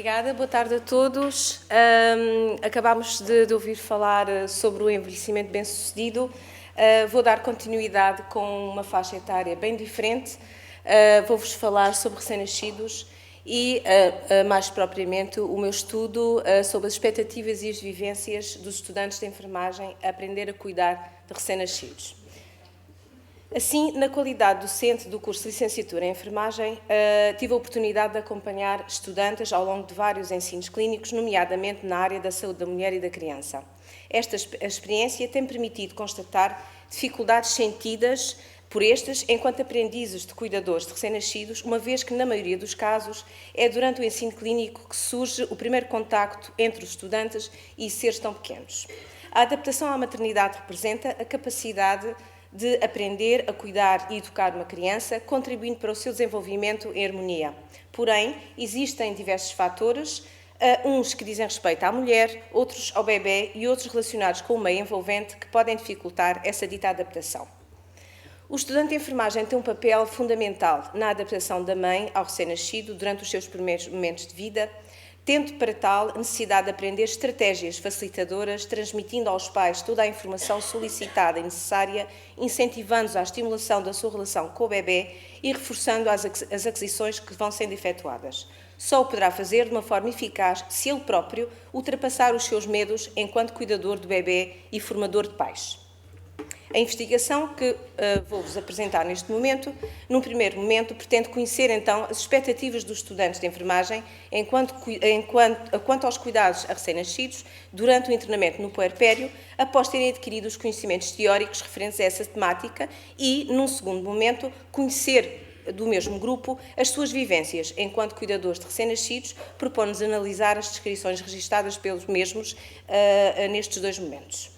Obrigada, boa tarde a todos. Acabámos de ouvir falar sobre o envelhecimento bem-sucedido. Vou dar continuidade com uma faixa etária bem diferente. Vou-vos falar sobre recém-nascidos e, mais propriamente, o meu estudo sobre as expectativas e as vivências dos estudantes de enfermagem a aprender a cuidar de recém-nascidos. Assim, na qualidade docente do curso de Licenciatura em Enfermagem, tive a oportunidade de acompanhar estudantes ao longo de vários ensinos clínicos, nomeadamente na área da saúde da mulher e da criança. Esta experiência tem permitido constatar dificuldades sentidas por estes enquanto aprendizes de cuidadores de recém-nascidos, uma vez que, na maioria dos casos, é durante o ensino clínico que surge o primeiro contacto entre os estudantes e seres tão pequenos. A adaptação à maternidade representa a capacidade de aprender a cuidar e educar uma criança, contribuindo para o seu desenvolvimento em harmonia. Porém, existem diversos fatores, uns que dizem respeito à mulher, outros ao bebê e outros relacionados com o meio envolvente que podem dificultar essa dita adaptação. O estudante de enfermagem tem um papel fundamental na adaptação da mãe ao recém-nascido durante os seus primeiros momentos de vida, tendo para tal a necessidade de aprender estratégias facilitadoras, transmitindo aos pais toda a informação solicitada e necessária, incentivando-os à estimulação da sua relação com o bebê e reforçando as aquisições que vão sendo efetuadas. Só o poderá fazer de uma forma eficaz se ele próprio ultrapassar os seus medos enquanto cuidador do bebê e formador de pais. A investigação que vou-vos apresentar neste momento, num primeiro momento, pretende conhecer então as expectativas dos estudantes de enfermagem quanto aos cuidados a recém-nascidos durante o internamento no puerpério, após terem adquirido os conhecimentos teóricos referentes a essa temática e, num segundo momento, conhecer do mesmo grupo as suas vivências enquanto cuidadores de recém-nascidos, propõe-nos analisar as descrições registadas pelos mesmos nestes dois momentos.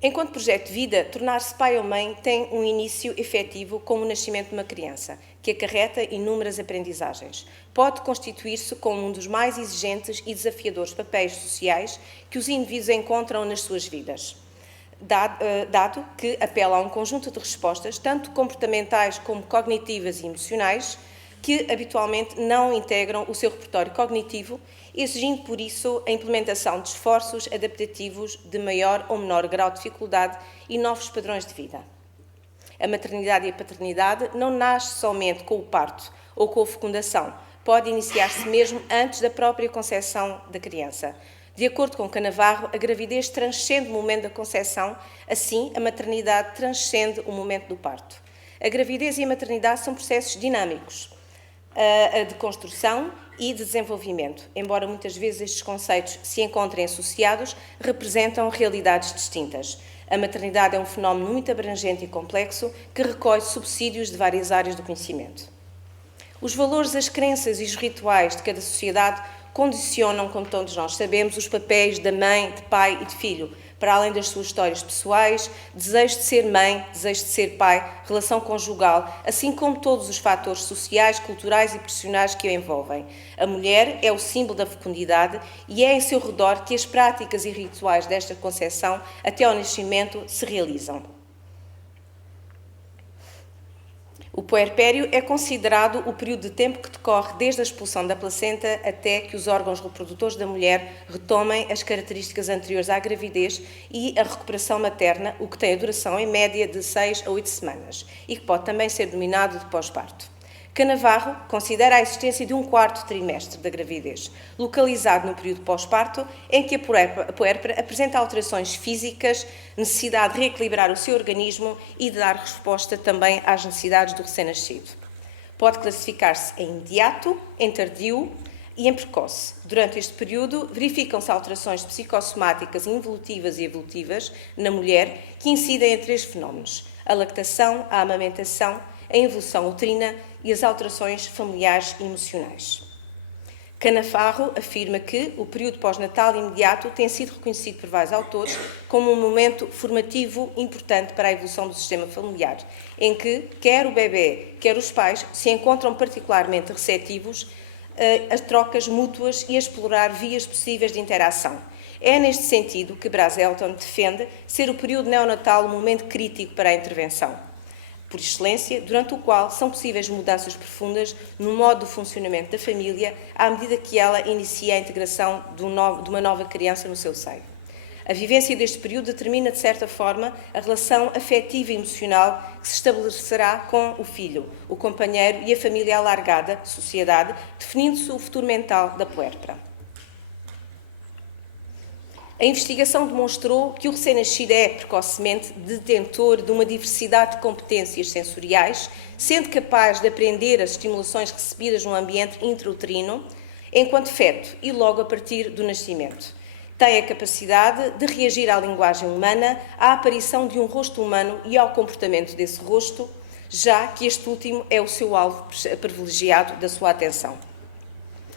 Enquanto projeto de vida, tornar-se pai ou mãe tem um início efetivo com o nascimento de uma criança, que acarreta inúmeras aprendizagens. Pode constituir-se como um dos mais exigentes e desafiadores papéis sociais que os indivíduos encontram nas suas vidas, dado que apela a um conjunto de respostas, tanto comportamentais como cognitivas e emocionais, que habitualmente não integram o seu repertório cognitivo, exigindo por isso a implementação de esforços adaptativos de maior ou menor grau de dificuldade e novos padrões de vida. A maternidade e a paternidade não nasce somente com o parto ou com a fecundação, pode iniciar-se mesmo antes da própria concepção da criança. De acordo com Canavarro, a gravidez transcende o momento da concepção, assim a maternidade transcende o momento do parto. A gravidez e a maternidade são processos dinâmicos, de construção e de desenvolvimento. Embora muitas vezes estes conceitos se encontrem associados, representam realidades distintas. A maternidade é um fenómeno muito abrangente e complexo que recolhe subsídios de várias áreas do conhecimento. Os valores, as crenças e os rituais de cada sociedade condicionam, como todos nós sabemos, os papéis da mãe, de pai e de filho, para além das suas histórias pessoais, desejo de ser mãe, desejo de ser pai, relação conjugal, assim como todos os fatores sociais, culturais e profissionais que a envolvem. A mulher é o símbolo da fecundidade e é em seu redor que as práticas e rituais desta concepção, até ao nascimento, se realizam. O puerpério é considerado o período de tempo que decorre desde a expulsão da placenta até que os órgãos reprodutores da mulher retomem as características anteriores à gravidez e a recuperação materna, o que tem a duração em média de 6 a 8 semanas e que pode também ser denominado de pós-parto. Canavarro considera a existência de um quarto trimestre da gravidez, localizado no período pós-parto, em que a puérpera apresenta alterações físicas, necessidade de reequilibrar o seu organismo e de dar resposta também às necessidades do recém-nascido. Pode classificar-se em imediato, em tardio e em precoce. Durante este período, verificam-se alterações psicossomáticas involutivas e evolutivas na mulher que incidem em 3 fenómenos: a lactação, a amamentação, a evolução uterina e as alterações familiares e emocionais. Canavarro afirma que o período pós-natal imediato tem sido reconhecido por vários autores como um momento formativo importante para a evolução do sistema familiar, em que quer o bebê, quer os pais se encontram particularmente receptivos a trocas mútuas e a explorar vias possíveis de interação. É neste sentido que Brazelton defende ser o período neonatal um momento crítico para a intervenção. por excelência, durante o qual são possíveis mudanças profundas no modo de funcionamento da família à medida que ela inicia a integração de uma nova criança no seu seio. A vivência deste período determina, de certa forma, a relação afetiva e emocional que se estabelecerá com o filho, o companheiro e a família alargada, sociedade, definindo-se o futuro mental da puérpera. A investigação demonstrou que o recém-nascido é precocemente detentor de uma diversidade de competências sensoriais, sendo capaz de aprender as estimulações recebidas no ambiente intrauterino, enquanto feto e logo a partir do nascimento. Tem a capacidade de reagir à linguagem humana, à aparição de um rosto humano e ao comportamento desse rosto, já que este último é o seu alvo privilegiado da sua atenção.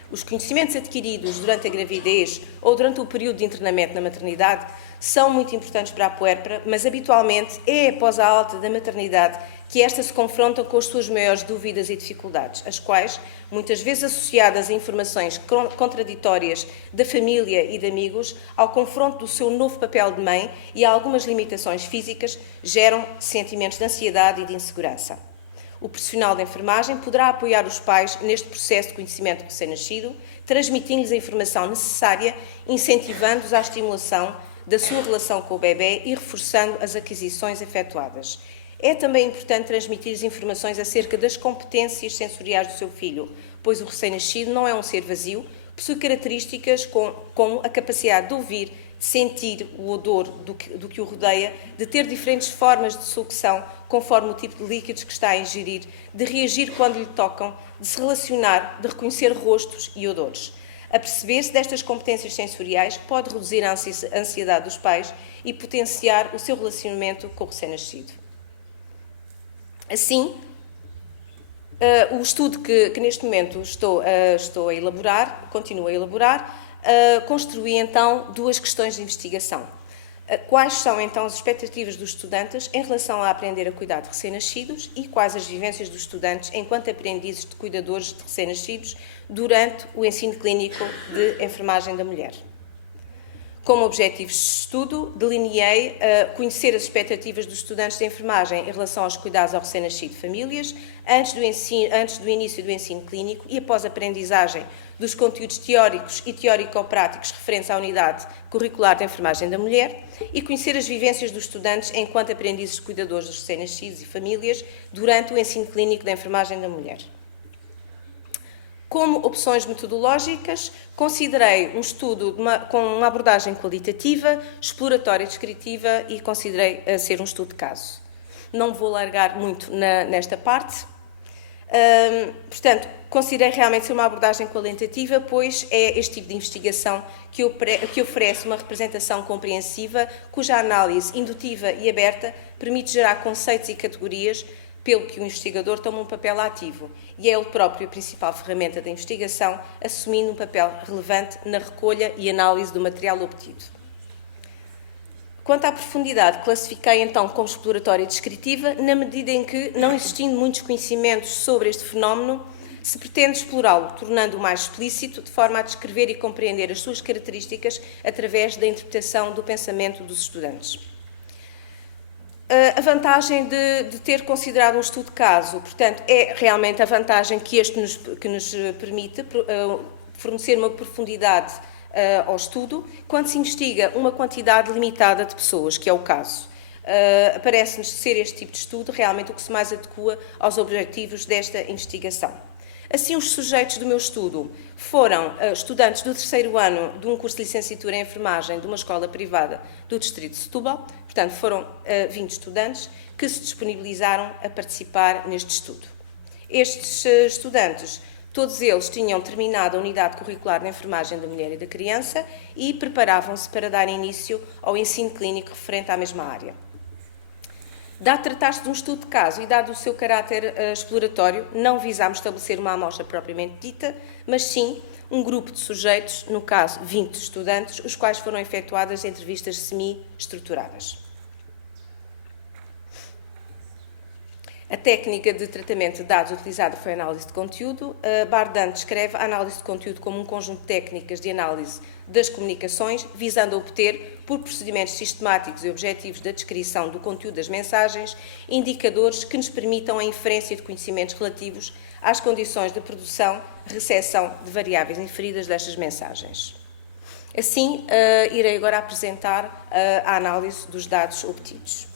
Os conhecimentos adquiridos durante a gravidez ou durante o período de internamento na maternidade são muito importantes para a puérpera, mas habitualmente é após a alta da maternidade que esta se confronta com as suas maiores dúvidas e dificuldades, as quais, muitas vezes associadas a informações contraditórias da família e de amigos, ao confronto do seu novo papel de mãe e a algumas limitações físicas, geram sentimentos de ansiedade e de insegurança. O profissional da enfermagem poderá apoiar os pais neste processo de conhecimento do recém-nascido, transmitindo-lhes a informação necessária, incentivando-os à estimulação da sua relação com o bebê e reforçando as aquisições efetuadas. É também importante transmitir-lhes informações acerca das competências sensoriais do seu filho, pois o recém-nascido não é um ser vazio, possui características como a capacidade de ouvir, de sentir o odor do que o rodeia, de ter diferentes formas de sucção conforme o tipo de líquidos que está a ingerir, de reagir quando lhe tocam, de se relacionar, de reconhecer rostos e odores. A perceber-se destas competências sensoriais pode reduzir a ansiedade dos pais e potenciar o seu relacionamento com o recém-nascido. Assim, o estudo que neste momento estou a elaborar, continuo a elaborar, construí então duas questões de investigação. Quais são então as expectativas dos estudantes em relação a aprender a cuidar de recém-nascidos e quais as vivências dos estudantes enquanto aprendizes de cuidadores de recém-nascidos durante o ensino clínico de enfermagem da mulher. Como objetivos de estudo, delineei conhecer as expectativas dos estudantes de enfermagem em relação aos cuidados ao recém-nascido de famílias, antes do início do ensino clínico e após a aprendizagem dos conteúdos teóricos e teórico-práticos referentes à unidade curricular de enfermagem da mulher e conhecer as vivências dos estudantes enquanto aprendizes de cuidadores dos recém-nascidos e famílias durante o ensino clínico da enfermagem da mulher. Como opções metodológicas, considerei um estudo com uma abordagem qualitativa, exploratória e descritiva e considerei ser um estudo de caso. Não vou largar muito nesta parte. Portanto, considerei realmente ser uma abordagem qualitativa, pois é este tipo de investigação que oferece uma representação compreensiva, cuja análise indutiva e aberta permite gerar conceitos e categorias pelo que o investigador toma um papel ativo e é ele próprio a principal ferramenta da investigação, assumindo um papel relevante na recolha e análise do material obtido. Quanto à profundidade, classifiquei então como exploratória e descritiva, na medida em que, não existindo muitos conhecimentos sobre este fenómeno, se pretende explorá-lo, tornando-o mais explícito, de forma a descrever e compreender as suas características através da interpretação do pensamento dos estudantes. A vantagem de ter considerado um estudo de caso, portanto, é realmente a vantagem que este nos permite fornecer uma profundidade ao estudo, quando se investiga uma quantidade limitada de pessoas, que é o caso. Parece-nos ser este tipo de estudo realmente o que se mais adequa aos objetivos desta investigação. Assim, os sujeitos do meu estudo foram estudantes do terceiro ano de um curso de licenciatura em enfermagem de uma escola privada do distrito de Setúbal. Portanto, foram 20 estudantes que se disponibilizaram a participar neste estudo. Estes estudantes, todos eles tinham terminado a unidade curricular de enfermagem da mulher e da criança e preparavam-se para dar início ao ensino clínico referente à mesma área. Dado tratar-se de um estudo de caso e dado o seu caráter exploratório, não visámos estabelecer uma amostra propriamente dita, mas sim um grupo de sujeitos, no caso 20 estudantes, os quais foram efetuadas entrevistas semi-estruturadas. A técnica de tratamento de dados utilizada foi a análise de conteúdo. Bardan descreve a análise de conteúdo como um conjunto de técnicas de análise das comunicações, visando a obter, por procedimentos sistemáticos e objetivos da descrição do conteúdo das mensagens, indicadores que nos permitam a inferência de conhecimentos relativos às condições de produção, recepção de variáveis inferidas destas mensagens. Assim, irei agora apresentar a análise dos dados obtidos.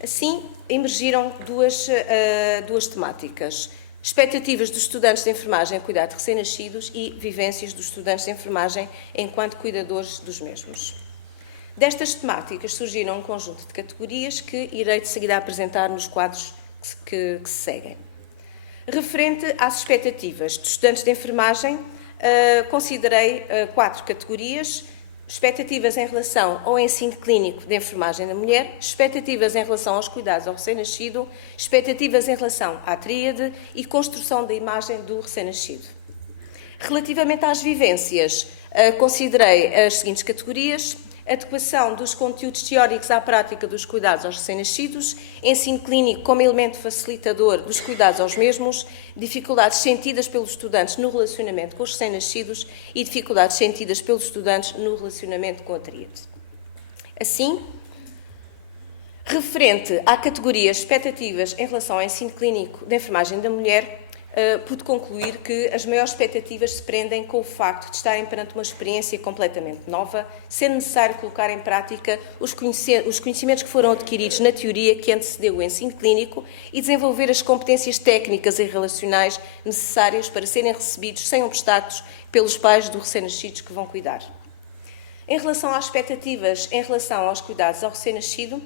Assim, emergiram duas temáticas: expectativas dos estudantes de enfermagem em cuidado de recém-nascidos e vivências dos estudantes de enfermagem enquanto cuidadores dos mesmos. Destas temáticas surgiram um conjunto de categorias que irei de seguida apresentar nos quadros que se seguem. Referente às expectativas dos estudantes de enfermagem, considerei 4 categorias: expectativas em relação ao ensino clínico de enfermagem da mulher, expectativas em relação aos cuidados ao recém-nascido, expectativas em relação à tríade e construção da imagem do recém-nascido. Relativamente às vivências, considerei as seguintes categorias: adequação dos conteúdos teóricos à prática dos cuidados aos recém-nascidos, ensino clínico como elemento facilitador dos cuidados aos mesmos, dificuldades sentidas pelos estudantes no relacionamento com os recém-nascidos e dificuldades sentidas pelos estudantes no relacionamento com a tríade. Assim, referente à categoria expectativas em relação ao ensino clínico de enfermagem da mulher, pude concluir que as maiores expectativas se prendem com o facto de estarem perante uma experiência completamente nova, sendo necessário colocar em prática os conhecimentos que foram adquiridos na teoria que antecedeu o ensino clínico e desenvolver as competências técnicas e relacionais necessárias para serem recebidos sem obstáculos pelos pais dos recém-nascidos que vão cuidar. Em relação às expectativas em relação aos cuidados ao recém-nascido,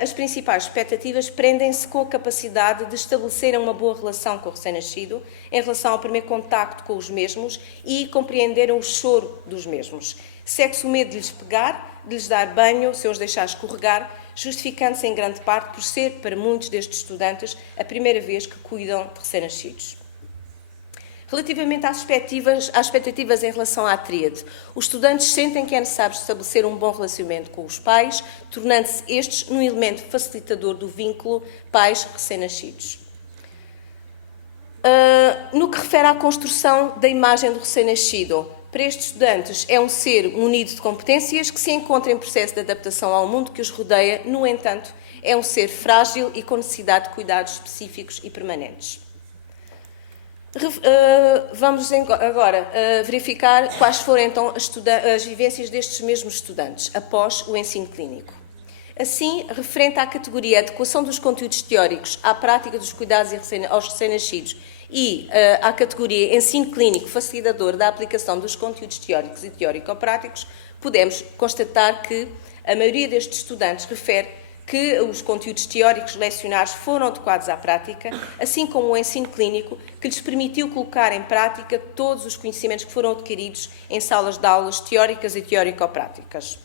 as principais expectativas prendem-se com a capacidade de estabelecerem uma boa relação com o recém-nascido, em relação ao primeiro contacto com os mesmos e compreenderem o choro dos mesmos. Segue-se o medo de lhes pegar, de lhes dar banho, se os deixar escorregar, justificando-se em grande parte por ser, para muitos destes estudantes, a primeira vez que cuidam de recém-nascidos. Relativamente às expectativas em relação à tríade, os estudantes sentem que é necessário estabelecer um bom relacionamento com os pais, tornando-se estes um elemento facilitador do vínculo pais-recém-nascidos. No que refere à construção da imagem do recém-nascido, para estes estudantes é um ser munido de competências que se encontra em processo de adaptação ao mundo que os rodeia, no entanto, é um ser frágil e com necessidade de cuidados específicos e permanentes. Vamos agora verificar quais foram então as vivências destes mesmos estudantes após o ensino clínico. Assim, referente à categoria adequação dos conteúdos teóricos à prática dos cuidados aos recém-nascidos e à categoria ensino clínico facilitador da aplicação dos conteúdos teóricos e teórico-práticos, podemos constatar que a maioria destes estudantes refere que os conteúdos teóricos lecionados foram adequados à prática, assim como o ensino clínico, que lhes permitiu colocar em prática todos os conhecimentos que foram adquiridos em salas de aulas teóricas e teórico-práticas.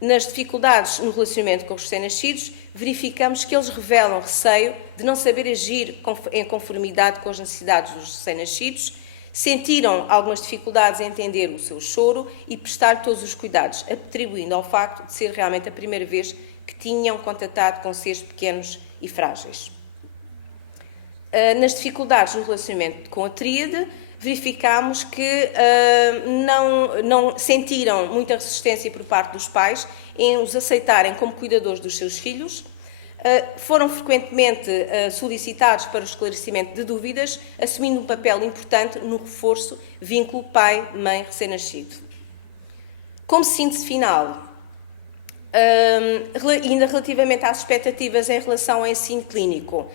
Nas dificuldades no relacionamento com os recém-nascidos, verificamos que eles revelam receio de não saber agir em conformidade com as necessidades dos recém-nascidos, sentiram algumas dificuldades em entender o seu choro e prestar todos os cuidados, atribuindo ao facto de ser realmente a primeira vez que tinham contatado com seres pequenos e frágeis. Nas dificuldades no relacionamento com a tríade, verificámos que não sentiram muita resistência por parte dos pais em os aceitarem como cuidadores dos seus filhos, foram frequentemente solicitados para o esclarecimento de dúvidas, assumindo um papel importante no reforço vínculo pai-mãe recém-nascido. Como síntese final, ainda relativamente às expectativas em relação ao ensino clínico,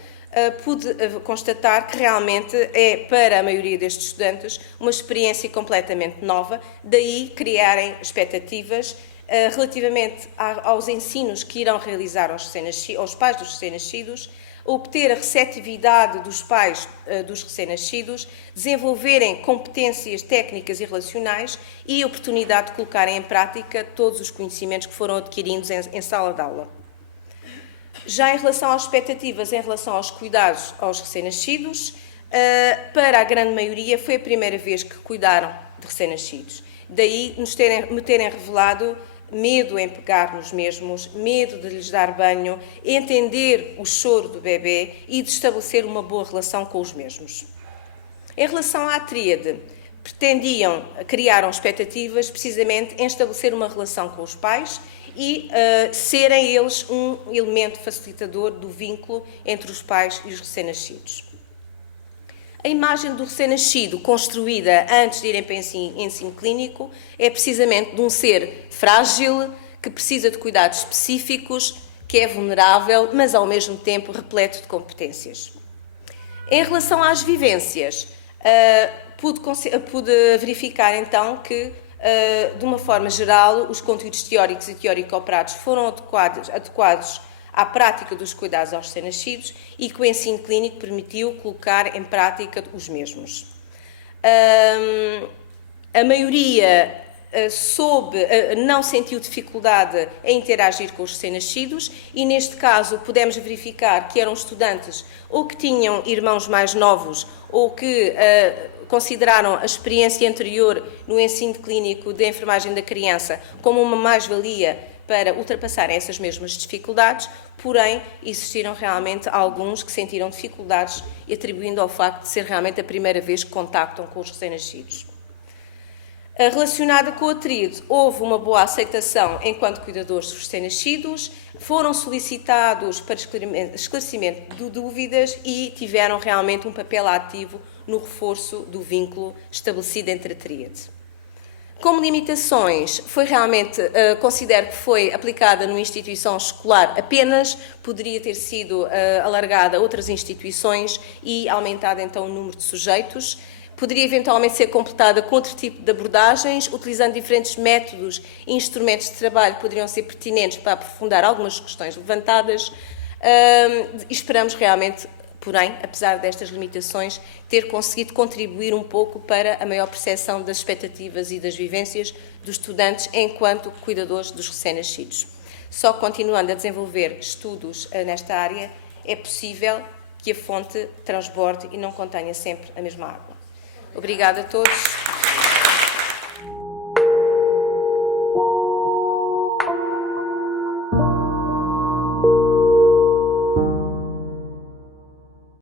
pude constatar que realmente é, para a maioria destes estudantes, uma experiência completamente nova, daí criarem expectativas relativamente aos ensinos que irão realizar aos pais dos recém-nascidos, obter a receptividade dos pais dos recém-nascidos, desenvolverem competências técnicas e relacionais e a oportunidade de colocarem em prática todos os conhecimentos que foram adquiridos em sala de aula. Já em relação às expectativas em relação aos cuidados aos recém-nascidos, para a grande maioria foi a primeira vez que cuidaram de recém-nascidos. Daí me terem revelado medo em pegar nos mesmos, medo de lhes dar banho, entender o choro do bebê e de estabelecer uma boa relação com os mesmos. Em relação à tríade, criaram expectativas precisamente em estabelecer uma relação com os pais e serem eles um elemento facilitador do vínculo entre os pais e os recém-nascidos. A imagem do recém-nascido, construída antes de irem para o ensino clínico, é precisamente de um ser frágil, que precisa de cuidados específicos, que é vulnerável, mas ao mesmo tempo repleto de competências. Em relação às vivências, pude verificar então que, de uma forma geral, os conteúdos teóricos e teórico-operados foram adequados à prática dos cuidados aos recém-nascidos e que o ensino clínico permitiu colocar em prática os mesmos. A maioria não sentiu dificuldade em interagir com os recém-nascidos e, neste caso, pudemos verificar que eram estudantes ou que tinham irmãos mais novos ou que consideraram a experiência anterior no ensino clínico de enfermagem da criança como uma mais-valia para ultrapassarem essas mesmas dificuldades, porém, existiram realmente alguns que sentiram dificuldades atribuindo ao facto de ser realmente a primeira vez que contactam com os recém-nascidos. Relacionada com a tríade, houve uma boa aceitação enquanto cuidadores dos recém-nascidos, foram solicitados para esclarecimento de dúvidas e tiveram realmente um papel ativo no reforço do vínculo estabelecido entre a tríade. Como limitações, considero que foi aplicada numa instituição escolar apenas, poderia ter sido alargada a outras instituições e aumentado então o número de sujeitos. Poderia eventualmente ser completada com outro tipo de abordagens, utilizando diferentes métodos e instrumentos de trabalho que poderiam ser pertinentes para aprofundar algumas questões levantadas. Esperamos realmente, porém, apesar destas limitações, ter conseguido contribuir um pouco para a maior percepção das expectativas e das vivências dos estudantes enquanto cuidadores dos recém-nascidos. Só continuando a desenvolver estudos nesta área, é possível que a fonte transborde e não contenha sempre a mesma água. Obrigada a todos.